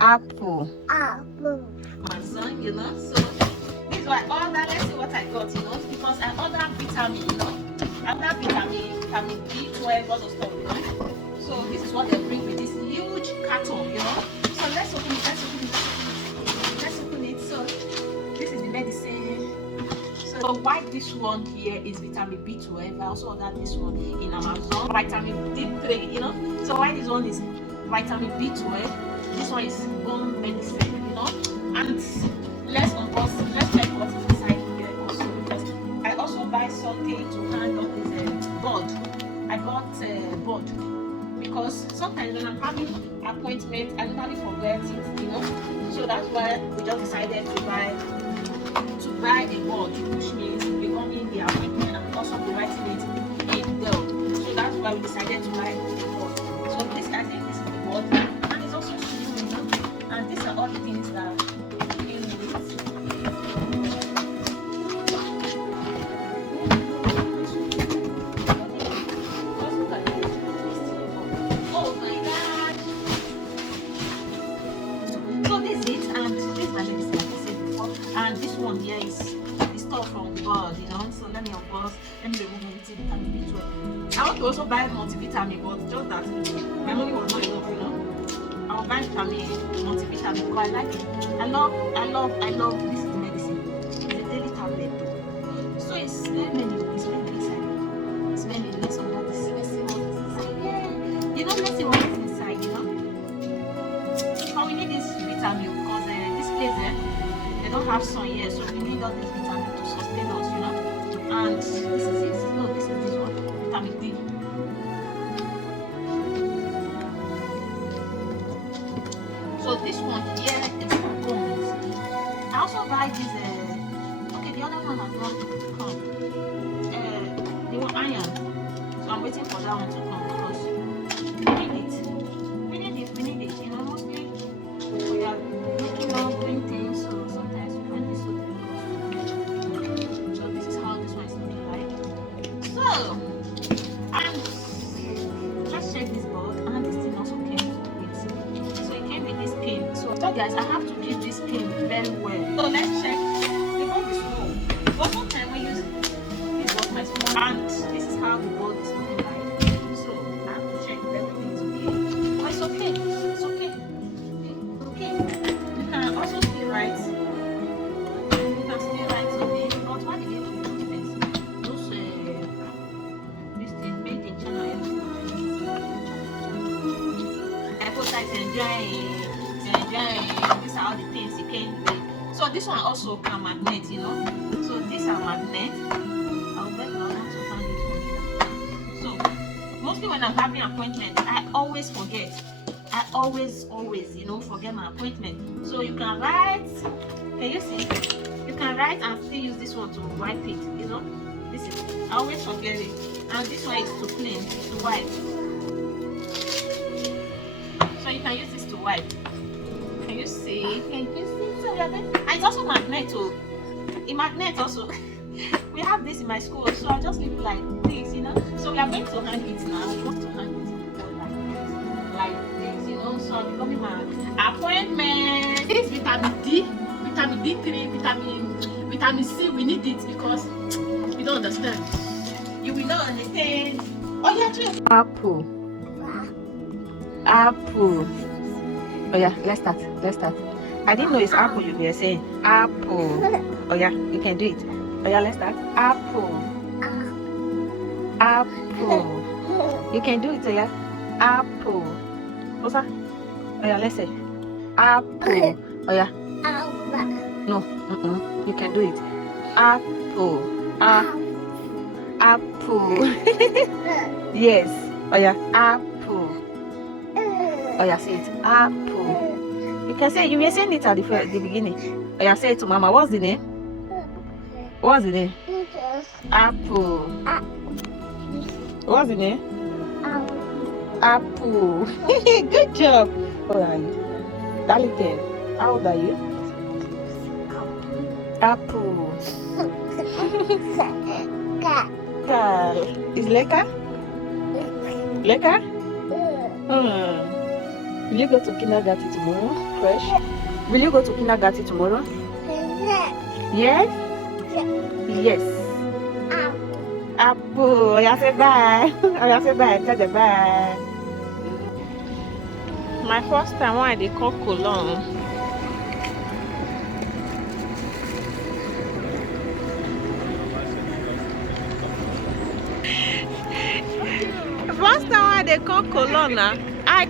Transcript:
Apple. Apple. My son, you know. So this is why I ordered. Let's see what I got, you know, because I ordered vitamin, you know. I ordered vitamin B12, all those stuff, you know. So this is what they bring with this huge carton, you know. So let's open it. Let's open it. So this is the medicine. So why this one here is vitamin B12. I also ordered this one in Amazon. Vitamin D3, you know. So why this one is vitamin B12, this one is bone medicine, you know. And let's check what is inside here also, because I also buy something to hand up this board. I bought a board because sometimes when I'm having appointment I normally forget it, you know. So that's why we just decided to buy a board, which means becoming the appointment and also be writing it in there. So that's why we decided to buy a board. So this, I think this is the board, and it's also small, you know. And these are all the things that came with it. Oh my god! So this is it, and this is my medicine, like I said before. And this one here is the stuff from the board, you know. So let me remove everything vitamin B12. I want to also buy multivitamin, but just that my money was not enough, you know. I'll buy multivitamin because I like it. I love this is the medicine. It's a daily tablet though. So it's very many inside. It's many. Let's see what is inside. Yeah. You know, let's see what is inside, you know. But we need this vitamin because this place they don't have sun here, so we need all this vitamin to sustain us, you know. And this is it. No, this is this one. Vitamin D. So this one here is for bones. I also buy this okay, the other one has not come. The one iron. So I'm waiting for that one to come because we need it. You know, mostly we are making all doing things, so sometimes we find this so difficult. So this is how this one is looking like. So and let's check this board, and this thing also came with it. So it came with this pin. So guys, I have to keep this pin very well. So let's check. The board is small. But sometimes when you this was my small, and this is how the board is looking like. So I have to check if everything is okay. But it's okay. It's okay. Okay. You can also still write. You can still write something. But why did you put this? Those this thing made in China. I put that enjoying. These are all the things you can do. So this one also can magnet, you know. So these are magnet. I'll bet I want to find it for you. So mostly when I'm having appointment, I always forget. I always, you know, forget my appointment. So you can write. Can you see? You can write and still use this one to wipe it. You know, this is. I always forget it. And this one is to clean, to wipe. So you can use this to wipe. Can you see? So and it's also magnet too. In magnet also. We have this in my school, so I just leave it like this, you know. So we are going to hang it now. We want to hang it like this, you know. So I'm becoming my appointment. This vitamin D, vitamin D3, vitamin C. We need it because we don't understand. You will not understand. Oh yeah, too. Apple. Oh yeah, let's start. I didn't know it's apple you were saying. Apple. Oh yeah, you can do it. Oh yeah, let's start. Apple. You can do it, oh yeah. Apple. Osa. Oh yeah, let's say. Apple. Oh yeah. No. You can do it. Apple. Apple. Yes. Oh yeah. Apple. Oh yeah, say it. Apple. You can say, you were saying it at the beginning. Oh yeah, say it to Mama. What's the name? What's the name? Apple. What's the name? Apple. Good job. How old are you? Darlington, how old are you? Apple. Car. Is Leka? Leka? Will you go to kindergarten tomorrow? fresh. Will you go to kindergarten tomorrow? Yes? Yes. Apple. Yeah, say bye. Oh, yeah, say bye. Tell them bye. My first time when I did call cologne. First time when I did call cologne, I